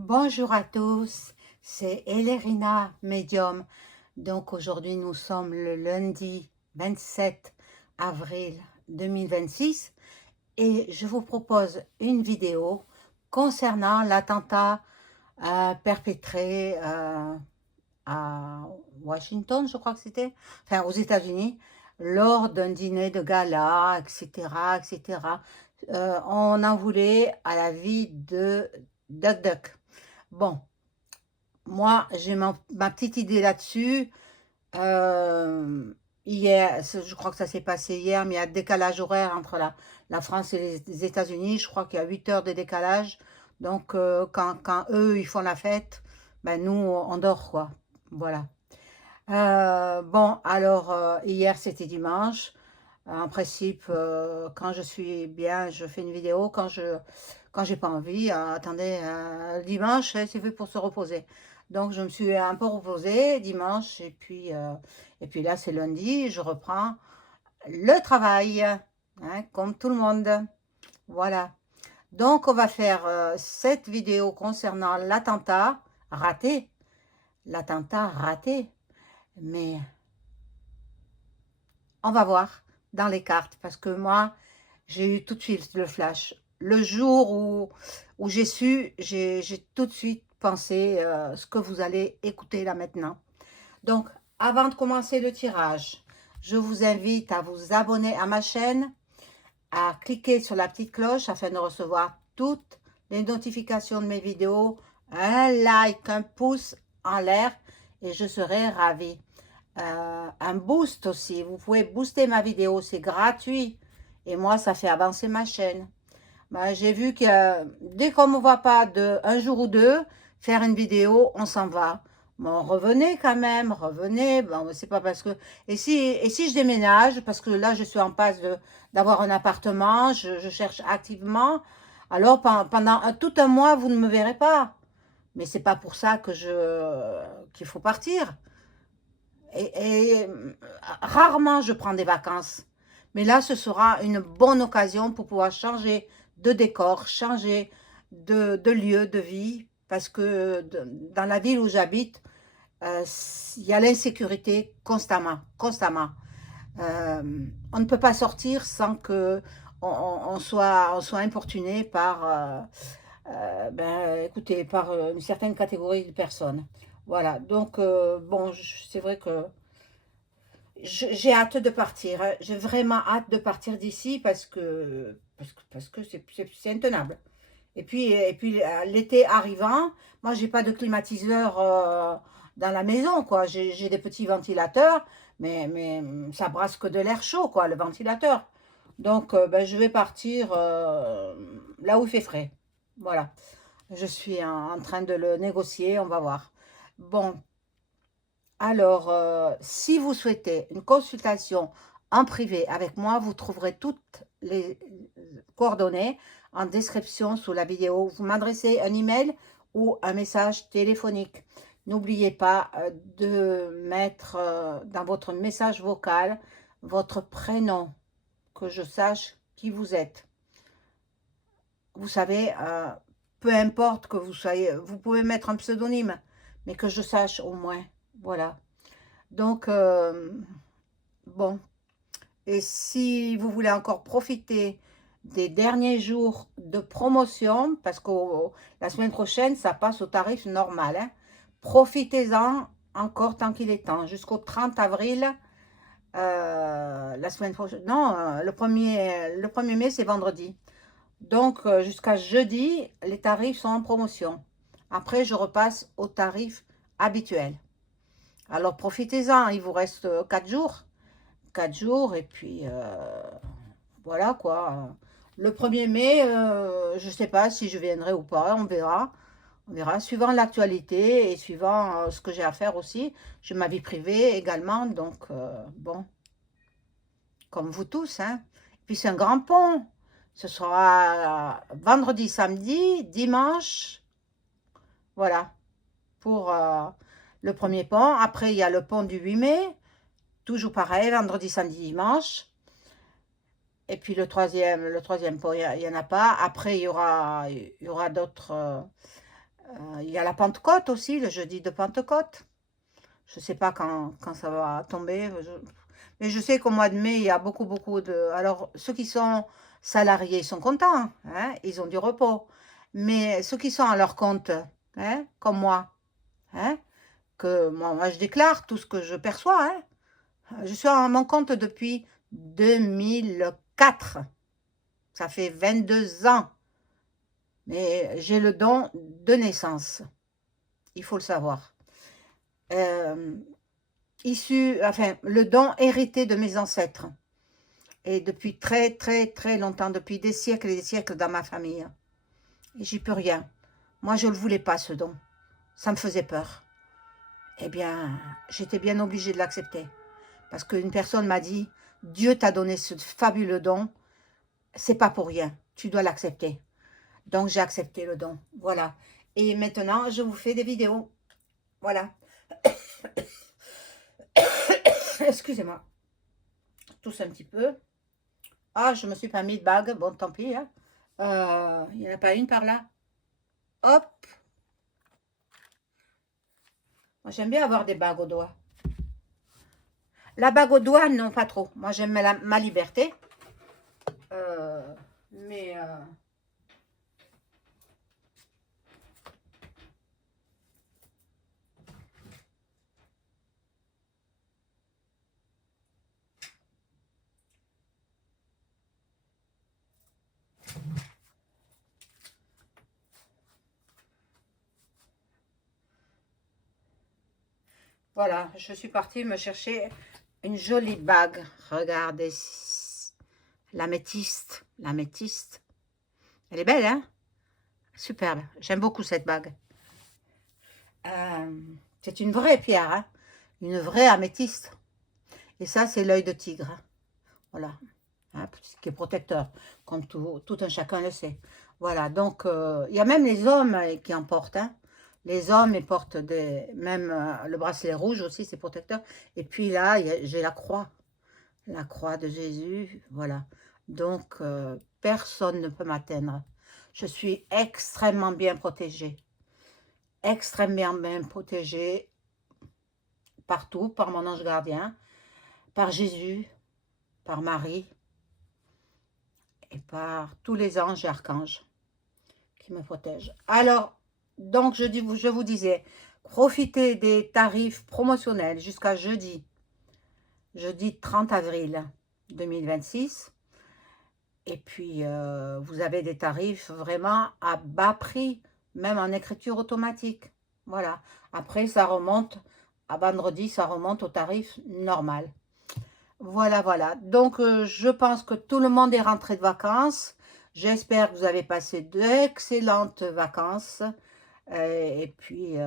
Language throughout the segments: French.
Bonjour à tous, c'est Elérina Medium. Donc aujourd'hui nous sommes le lundi 27 avril 2026 et je vous propose une vidéo concernant l'attentat perpétré à Washington, je crois que c'était, enfin aux États-Unis, lors d'un dîner de gala, etc., etc. On en voulait à la vie de Duck Duck. Bon, moi, j'ai ma petite idée là-dessus. Hier, je crois que ça s'est passé hier, mais il y a un décalage horaire entre la France et les États-Unis. Je crois qu'il y a 8 heures de décalage. Donc, quand eux, ils font la fête, ben nous, on dort, quoi. Voilà. Bon, alors, hier, c'était dimanche. En principe, quand je suis bien, je fais une vidéo. Quand j'ai pas envie, attendez, dimanche, c'est fait pour se reposer. Donc, je me suis un peu reposée dimanche, et puis là, c'est lundi, je reprends le travail, hein, comme tout le monde. Voilà. Donc, on va faire cette vidéo concernant l'attentat raté, mais on va voir dans les cartes, parce que moi, j'ai eu tout de suite le flash. Le jour où j'ai su, j'ai tout de suite pensé ce que vous allez écouter là maintenant. Donc, avant de commencer le tirage, je vous invite à vous abonner à ma chaîne, à cliquer sur la petite cloche afin de recevoir toutes les notifications de mes vidéos, un like, un pouce en l'air et je serai ravie. Un boost aussi, vous pouvez booster ma vidéo, c'est gratuit et moi ça fait avancer ma chaîne. Ben, j'ai vu que dès qu'on ne me voit pas de un jour ou deux faire une vidéo, on s'en va. Bon, revenez quand même, revenez. Bon, c'est pas parce que. Et si je déménage, parce que là je suis en passe d'avoir un appartement, je cherche activement. Alors pendant tout un mois, vous ne me verrez pas. Mais c'est pas pour ça qu'il faut partir. Rarement je prends des vacances. Mais là, ce sera une bonne occasion pour pouvoir changer de décor, changer de lieu de vie. Parce que dans la ville où j'habite, il y a l'insécurité constamment, constamment. On ne peut pas sortir sans que on soit importuné par, ben, écoutez, par une certaine catégorie de personnes. Voilà, donc bon, c'est vrai que j'ai hâte de partir, hein. J'ai vraiment hâte de partir d'ici parce que c'est intenable. Et puis l'été arrivant, moi j'ai pas de climatiseur dans la maison, quoi. J'ai des petits ventilateurs, mais ça brasse que de l'air chaud, quoi, le ventilateur. Donc ben, je vais partir là où il fait frais. Voilà. Je suis en train de le négocier, on va voir. Bon, alors, si vous souhaitez une consultation en privé avec moi, vous trouverez toutes les coordonnées en description sous la vidéo. Vous m'adressez un email ou un message téléphonique. N'oubliez pas de mettre dans votre message vocal votre prénom, que je sache qui vous êtes. Vous savez, peu importe que vous soyez, vous pouvez mettre un pseudonyme, mais que je sache au moins. Voilà. Donc, bon, et si vous voulez encore profiter des derniers jours de promotion, parce que la semaine prochaine, ça passe au tarif normal, hein, profitez-en encore tant qu'il est temps, jusqu'au 30 avril, la semaine prochaine, non, le 1er mai, c'est vendredi. Donc, jusqu'à jeudi, les tarifs sont en promotion. Après, je repasse au tarif habituel. Alors, profitez-en, il vous reste 4 jours. 4 jours et puis voilà quoi. Le 1er mai, je ne sais pas si je viendrai ou pas, on verra. On verra, suivant l'actualité et suivant ce que j'ai à faire aussi. J'ai ma vie privée également, donc bon, comme vous tous, hein. Puis c'est un grand pont. Ce sera vendredi, samedi, dimanche, voilà, pour le premier pont. Après, il y a le pont du 8 mai, toujours pareil, vendredi, samedi, dimanche. Et puis le troisième pont, il y en a pas. Après, il y aura d'autres Il y a la Pentecôte aussi, le jeudi de Pentecôte. Je ne sais pas quand ça va tomber. Mais je sais qu'au mois de mai, il y a beaucoup de... Alors, ceux qui sont salariés, ils sont contents, hein, ils ont du repos. Mais ceux qui sont à leur compte, hein, comme moi, hein, que moi, je déclare tout ce que je perçois. Hein. Je suis à mon compte depuis 2004. Ça fait 22 ans. Mais j'ai le don de naissance. Il faut le savoir. Enfin, le don hérité de mes ancêtres. Et depuis très longtemps, depuis des siècles et des siècles dans ma famille. Et j'y peux rien. Moi, je ne le voulais pas, ce don. Ça me faisait peur. Eh bien, j'étais bien obligée de l'accepter. Parce qu'une personne m'a dit, Dieu t'a donné ce fabuleux don, c'est pas pour rien, tu dois l'accepter. Donc, j'ai accepté le don, voilà. Et maintenant, je vous fais des vidéos, voilà. Excusez-moi, tousse un petit peu. Ah, je me suis pas mis de bague, bon, tant pis. Hein. Il n'y en a pas une par là. Hop. Moi, j'aime bien avoir des bagues au doigt. La bague au doigt, non, pas trop. Moi, j'aime ma liberté. Mais... Voilà, je suis partie me chercher une jolie bague. Regardez, l'améthyste, l'améthyste. Elle est belle, hein? Superbe. J'aime beaucoup cette bague. C'est une vraie pierre, hein? Une vraie améthyste. Et ça, c'est l'œil de tigre. Voilà. Hein, qui est protecteur, comme tout un chacun le sait. Voilà, donc, il y a même les hommes qui en portent, hein. Les hommes, ils portent même le bracelet rouge aussi, c'est protecteur. Et puis là, j'ai la croix de Jésus, voilà. Donc, personne ne peut m'atteindre. Je suis extrêmement bien protégée. Extrêmement bien protégée partout, par mon ange gardien, par Jésus, par Marie et par tous les anges et archanges qui me protègent. Alors, donc, je vous disais, profitez des tarifs promotionnels jusqu'à jeudi 30 avril 2026. Et puis, vous avez des tarifs vraiment à bas prix, même en écriture automatique. Voilà. Après, ça remonte, à vendredi, ça remonte au tarif normal. Voilà, voilà. Donc, je pense que tout le monde est rentré de vacances. J'espère que vous avez passé d'excellentes vacances. Et puis,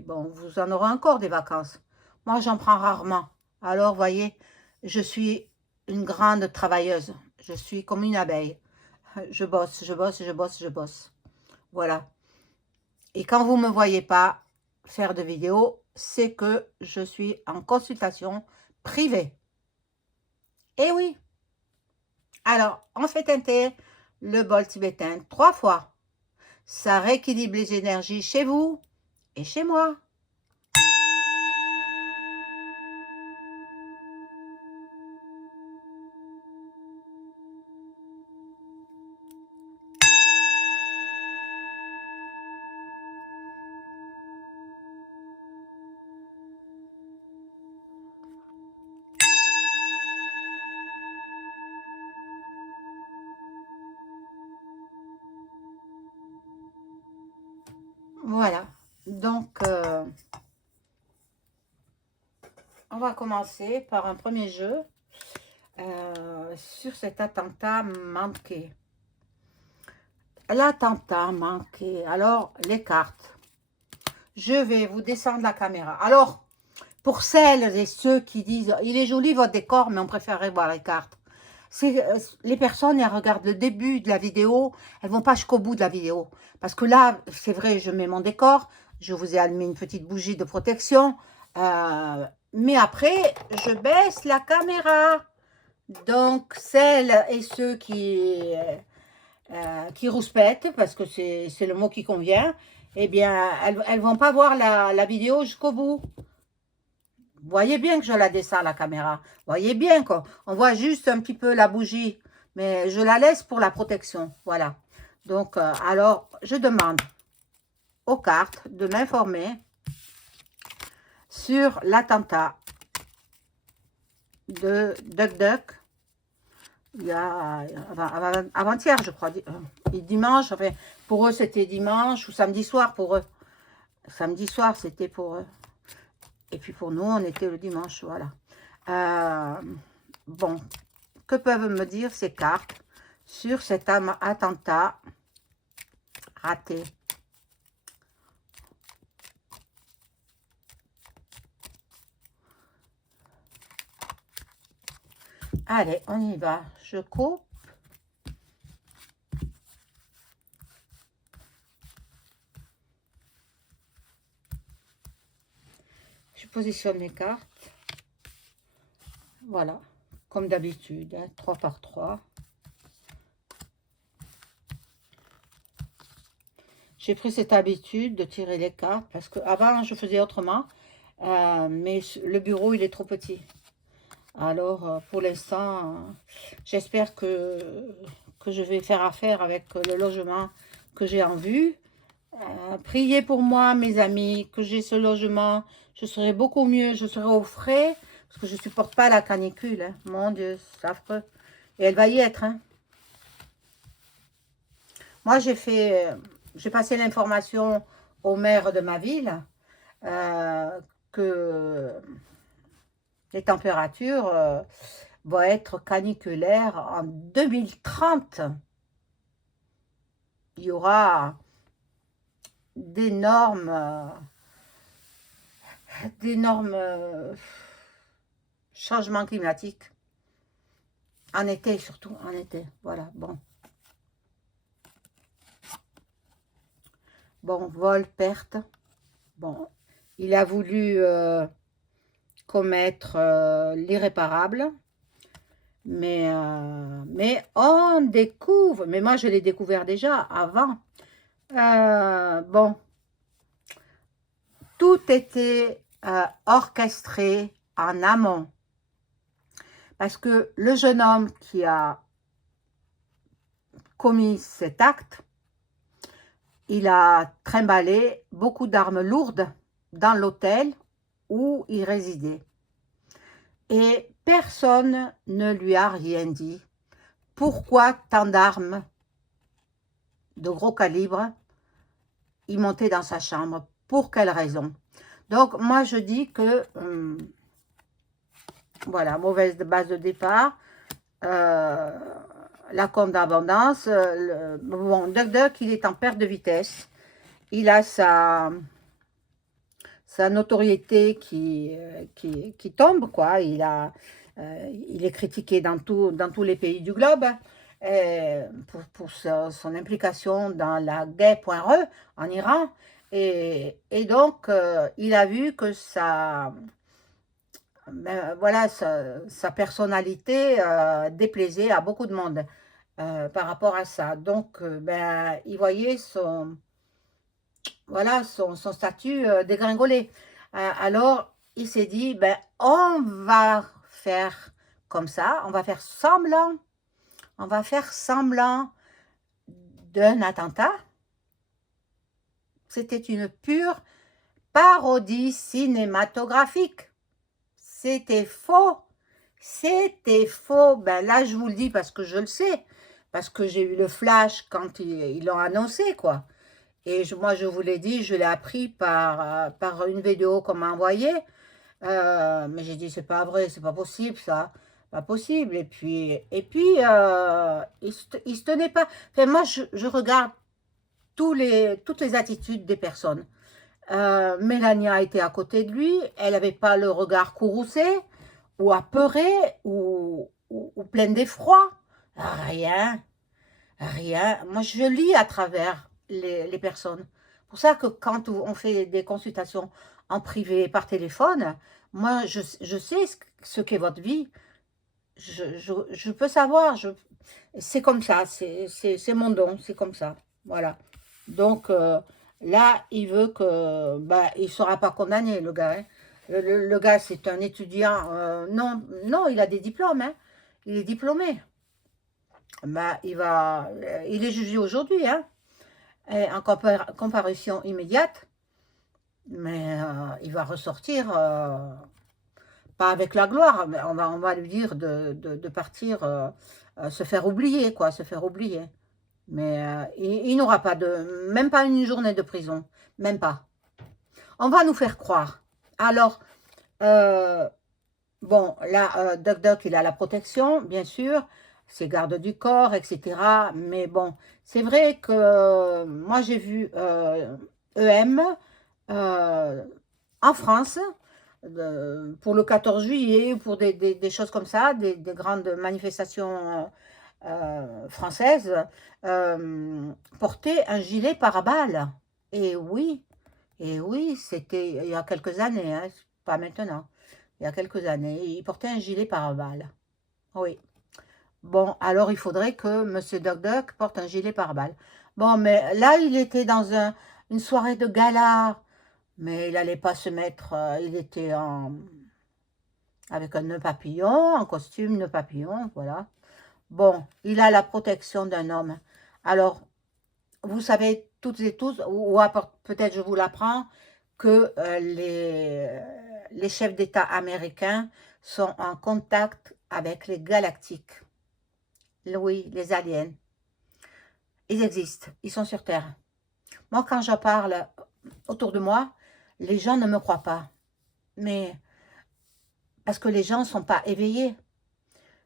bon, vous en aurez encore des vacances. Moi, j'en prends rarement. Alors, voyez, je suis une grande travailleuse. Je suis comme une abeille. Je bosse, je bosse, je bosse, je bosse. Voilà. Et quand vous ne me voyez pas faire de vidéos, c'est que je suis en consultation privée. Eh oui. Alors, on fait teinter le bol tibétain 3 fois. Ça rééquilibre les énergies chez vous et chez moi. Voilà. Donc, on va commencer par un premier jeu sur cet attentat manqué. L'attentat manqué. Alors, les cartes. Je vais vous descendre la caméra. Alors, pour celles et ceux qui disent « Il est joli votre décor, mais on préférerait voir les cartes ». Les personnes, elles regardent le début de la vidéo, elles vont pas jusqu'au bout de la vidéo. Parce que là, c'est vrai, je mets mon décor, je vous ai allumé une petite bougie de protection, mais après, je baisse la caméra. Donc, celles et ceux qui rouspètent, parce que c'est le mot qui convient, eh bien, elles vont pas voir la vidéo jusqu'au bout. Vous voyez bien que je la descends, la caméra. Vous voyez bien qu'on voit juste un petit peu la bougie, mais je la laisse pour la protection. Voilà. Donc, alors, je demande aux cartes de m'informer sur l'attentat de DuckDuck. Il y a avant-hier, je crois, dimanche, enfin, pour eux c'était dimanche ou samedi soir pour eux. Samedi soir c'était pour eux. Et puis pour nous, on était le dimanche, voilà. Bon, que peuvent me dire ces cartes sur cet attentat raté? Allez, on y va. Je coupe. Je positionne mes cartes. Voilà, comme d'habitude, hein, 3 par 3. J'ai pris cette habitude de tirer les cartes parce qu'avant, je faisais autrement. Mais le bureau, il est trop petit. Alors, pour l'instant, j'espère que je vais faire affaire avec le logement que j'ai en vue. Priez pour moi, mes amis, que j'ai ce logement. Je serai beaucoup mieux, je serai au frais, parce que je ne supporte pas la canicule. Hein. Mon Dieu, c'est affreux. Et elle va y être. Hein. Moi, j'ai passé l'information au maire de ma ville que les températures vont être caniculaires en 2030. Il y aura d'énormes changements climatiques. En été, surtout, en été. Voilà, bon. Bon, vol, perte. Bon, il a voulu commettre l'irréparable. Mais on découvre, mais moi je l'ai découvert déjà avant. Bon, tout était orchestré en amont. Parce que le jeune homme qui a commis cet acte, il a trimballé beaucoup d'armes lourdes dans l'hôtel où il résidait. Et personne ne lui a rien dit. Pourquoi tant d'armes de gros calibre il montait dans sa chambre? Pour quelle raison? Donc, moi, je dis que, voilà, mauvaise base de départ, la compte d'abondance, bon, DuckDuck, il est en perte de vitesse. Il a sa notoriété qui tombe, quoi. Il est critiqué dans tous les pays du globe pour son implication dans la guerre.re en Iran. Et donc, il a vu que voilà, sa personnalité déplaisait à beaucoup de monde par rapport à ça. Donc, il voyait voilà, son statut dégringoler. Alors, il s'est dit, on va faire comme ça, on va faire semblant d'un attentat. C'était une pure parodie cinématographique. C'était faux. C'était faux. Là, je vous le dis parce que je le sais. Parce que j'ai eu le flash quand ils l'ont annoncé, quoi. Et moi, je vous l'ai dit, je l'ai appris par une vidéo qu'on m'a envoyée. Mais j'ai dit, c'est pas vrai, c'est pas possible, ça. Pas possible. Et puis il se tenait pas. Enfin, moi, je regarde toutes les attitudes des personnes. Melania était à côté de lui. Elle n'avait pas le regard courroucé, ou apeuré, ou pleine d'effroi. Rien. Rien. Moi, je lis à travers les personnes. C'est pour ça que quand on fait des consultations en privé, par téléphone, moi, je sais ce qu'est votre vie. Je peux savoir. C'est comme ça, c'est mon don, c'est comme ça. Voilà. Donc là, il veut que... Bah, il ne sera pas condamné, le gars. Hein. Le gars, c'est un étudiant. Non, non, il a des diplômes. Hein. Il est diplômé. Bah, il est jugé aujourd'hui, hein, et en comparution immédiate. Mais il va ressortir, pas avec la gloire, mais on va lui dire de partir, se faire oublier, quoi, se faire oublier. Mais il n'aura pas même pas une journée de prison, même pas. On va nous faire croire. Alors, bon, là, Duck Duck, il a la protection, bien sûr, ses gardes du corps, etc. Mais bon, c'est vrai que moi, j'ai vu EM en France, pour le 14 juillet, pour des choses comme ça, des grandes manifestations françaises, porter un gilet pare-balles. Et oui, c'était il y a quelques années, hein, pas maintenant. Il y a quelques années, il portait un gilet pare-balles. Oui. Bon, alors il faudrait que Monsieur Duck Duck porte un gilet pare-balles. Bon, mais là, il était dans une soirée de gala, mais il n'allait pas se mettre, il était avec un nœud papillon, en costume nœud papillon, voilà. Bon, il a la protection d'un homme. Alors, vous savez toutes et tous, ou peut-être je vous l'apprends, que les chefs d'État américains sont en contact avec les galactiques. Oui, les aliens. Ils existent, ils sont sur Terre. Moi, quand j'en parle autour de moi, les gens ne me croient pas. Mais parce que les gens ne sont pas éveillés.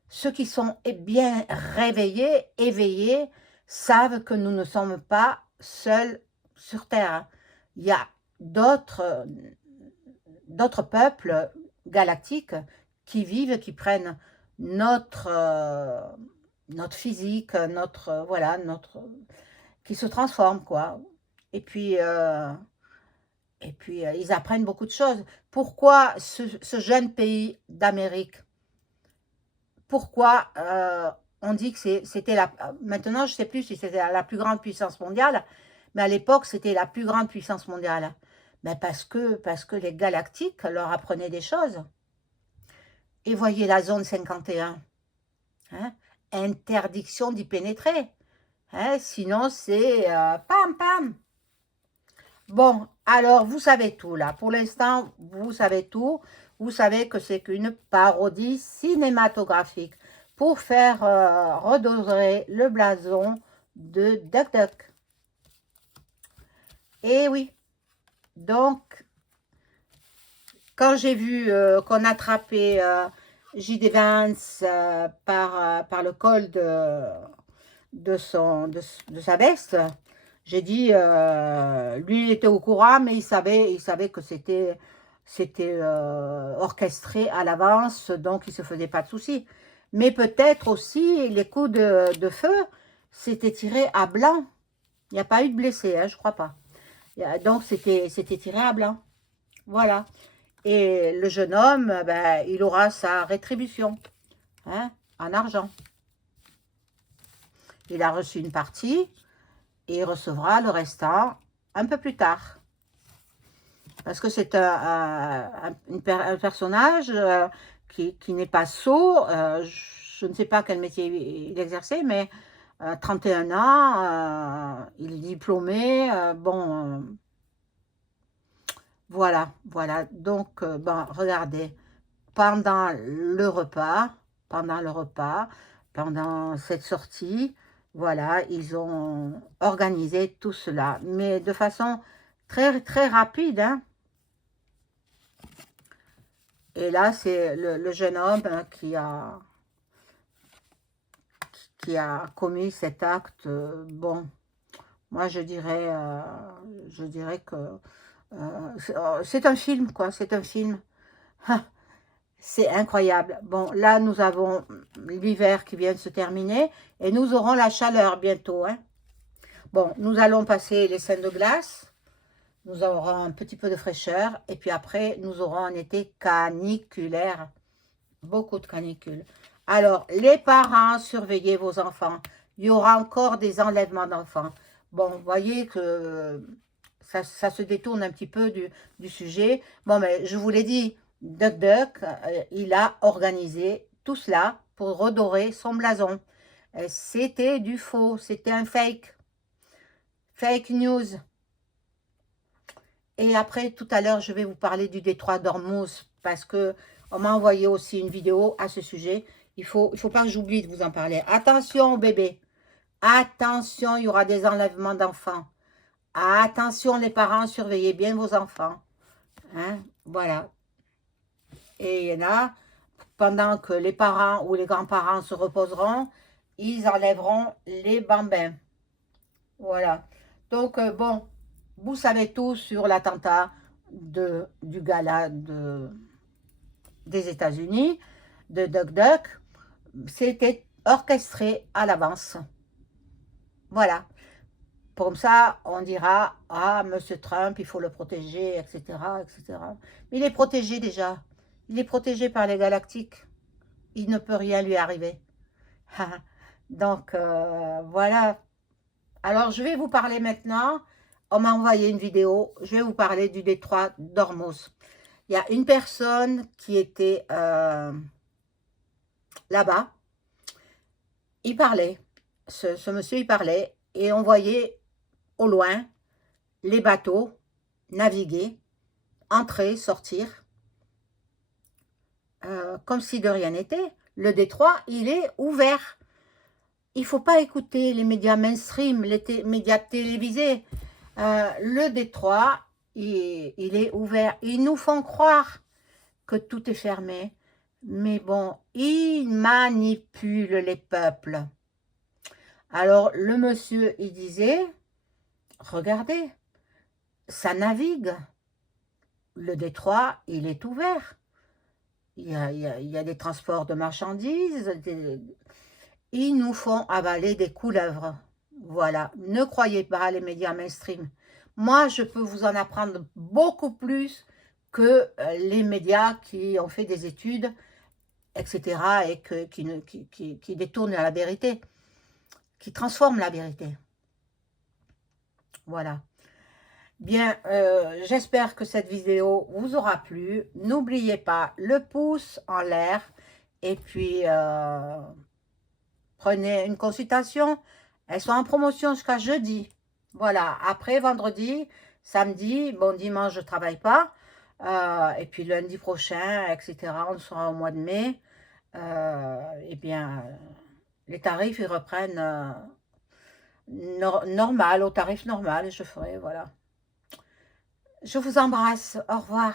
Ceux qui sont bien réveillés, éveillés, savent que nous ne sommes pas seuls sur Terre. Il y a d'autres peuples galactiques qui vivent, qui prennent notre physique, voilà, qui se transforment, quoi. Et puis, ils apprennent beaucoup de choses. Pourquoi ce jeune pays d'Amérique, pourquoi on dit que c'était maintenant je ne sais plus si c'était la plus grande puissance mondiale, mais à l'époque c'était la plus grande puissance mondiale. Mais parce que les galactiques leur apprenaient des choses. Et voyez la zone 51, hein, interdiction d'y pénétrer, hein, sinon c'est pam pam. Bon, alors vous savez tout là, pour l'instant vous savez tout, vous savez que c'est qu'une parodie cinématographique pour faire redorer le blason de Duck Duck. Et oui, donc quand j'ai vu qu'on attrapait J.D. Vance par le col de sa veste, j'ai dit, lui il était au courant, mais il savait que c'était orchestré à l'avance, donc il ne se faisait pas de soucis. Mais peut-être aussi les coups de feu s'étaient tirés à blanc. Il n'y a pas eu de blessés, hein, je ne crois pas. Donc c'était tiré à blanc. Voilà. Et le jeune homme, ben, il aura sa rétribution, hein, en argent. Il a reçu une partie et il recevra le restant un peu plus tard. Parce que c'est un personnage qui n'est pas sot. Je ne sais pas quel métier il exerçait, mais 31 ans, il est diplômé. Bon, voilà. Donc, ben, regardez, pendant le repas, pendant cette sortie, voilà, ils ont organisé tout cela, mais de façon très, très rapide, hein. Et là, c'est le jeune homme qui a commis cet acte. Bon, moi, je dirais que c'est un film, quoi, c'est un film. Ah, c'est incroyable. Bon, là, nous avons l'hiver qui vient de se terminer et nous aurons la chaleur bientôt, hein. Bon, nous allons passer les scènes de glace. Nous aurons un petit peu de fraîcheur et puis après, nous aurons un été caniculaire. Beaucoup de canicules. Alors, les parents, surveillez vos enfants. Il y aura encore des enlèvements d'enfants. Bon, vous voyez que ça se détourne un petit peu du sujet. Bon, mais je vous l'ai dit, Duck Duck, il a organisé tout cela pour redorer son blason. C'était du faux, c'était un fake. Fake news. Et après, tout à l'heure, je vais vous parler du détroit d'Ormuz parce que on m'a envoyé aussi une vidéo à ce sujet. Il faut pas que j'oublie de vous en parler. Attention, bébé. Attention, il y aura des enlèvements d'enfants. Attention, les parents, surveillez bien vos enfants. Hein, voilà. Et il y en a, pendant que les parents ou les grands-parents se reposeront, ils enlèveront les bambins. Voilà. Donc, bon, vous savez tout sur l'attentat du gala des États-Unis, de Duck Duck. C'était orchestré à l'avance. Voilà. Comme ça, on dira, ah, Monsieur Trump, il faut le protéger, etc., etc. Mais il est protégé déjà. Il est protégé par les galactiques. Il ne peut rien lui arriver. Donc, voilà. Alors, je vais vous parler maintenant. On m'a envoyé une vidéo. Je vais vous parler du détroit d'Ormuz. Il y a une personne qui était là-bas. Il parlait. Ce monsieur, il parlait. Et on voyait au loin les bateaux naviguer, entrer, sortir, comme si de rien n'était. Le détroit, il est ouvert. Il ne faut pas écouter les médias mainstream, les médias télévisés. Le détroit, il est ouvert. Ils nous font croire que tout est fermé. Mais bon, ils manipulent les peuples. Alors, le monsieur, il disait, regardez, ça navigue. Le détroit, il est ouvert. Il y a des transports de marchandises. Ils nous font avaler des couleuvres. Voilà. Ne croyez pas les médias mainstream. Moi, je peux vous en apprendre beaucoup plus que les médias qui ont fait des études, etc. et qui détournent la vérité, qui transforment la vérité. Voilà. Bien, j'espère que cette vidéo vous aura plu. N'oubliez pas le pouce en l'air et puis prenez une consultation. Elles sont en promotion jusqu'à jeudi. Voilà, après vendredi, samedi, bon dimanche je ne travaille pas. Et puis lundi prochain, etc. On sera au mois de mai. Eh bien, les tarifs, ils reprennent normal, au tarif normal, je ferai, voilà. Je vous embrasse. Au revoir.